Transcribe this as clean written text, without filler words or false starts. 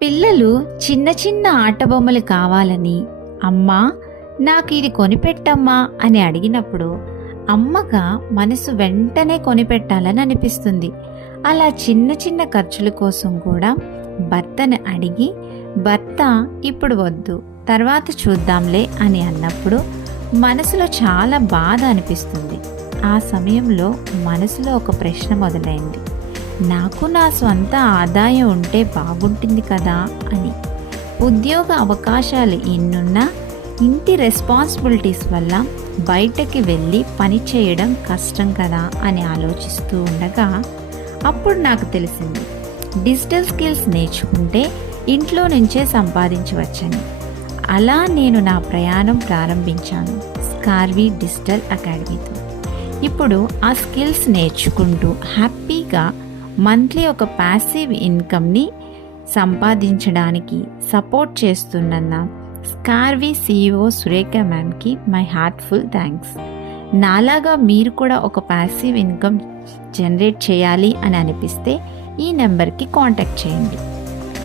పిల్లలు చిన్న చిన్న ఆట బొమ్మలు కావాలని అమ్మా నాకు ఇది కొనిపెట్టమ్మా అని అడిగినప్పుడు అమ్మగా మనసు వెంటనే కొనిపెట్టాలని అనిపిస్తుంది. అలా చిన్న చిన్న ఖర్చుల కోసం కూడా భర్తను అడిగి భర్త ఇప్పుడు వద్దు తర్వాత చూద్దాంలే అని అన్నప్పుడు మనసులో చాలా బాధ అనిపిస్తుంది. ఆ సమయంలో మనసులో ఒక ప్రశ్న మొదలైంది, నాకు నా స్వంత ఆదాయం ఉంటే బాగుంటుంది కదా అని. ఉద్యోగ అవకాశాలు ఎన్నున్నా ఇంటి రెస్పాన్సిబిలిటీస్ వల్ల బయటకి వెళ్ళి పని చేయడం కష్టం కదా అని ఆలోచిస్తూ ఉండగా అప్పుడు నాకు తెలిసింది, డిజిటల్ స్కిల్స్ నేర్చుకుంటే ఇంట్లో నుంచే సంపాదించవచ్చని. అలా నేను నా ప్రయాణం ప్రారంభించాను స్కార్వీ డిజిటల్ అకాడమీతో. ఇప్పుడు ఆ స్కిల్స్ నేర్చుకుంటూ హ్యాపీగా మంత్లీ ఒక ప్యాసివ్ ఇన్కమ్ని సంపాదించడానికి సపోర్ట్ చేస్తున్న స్కార్వీ CEO సురేఖ మ్యామ్కి మై హార్ట్ఫుల్ థ్యాంక్స్. నాలాగా మీరు కూడా ఒక ప్యాసివ్ ఇన్కమ్ జనరేట్ చేయాలి అని అనిపిస్తే ఈ నెంబర్కి కాంటాక్ట్ చేయండి.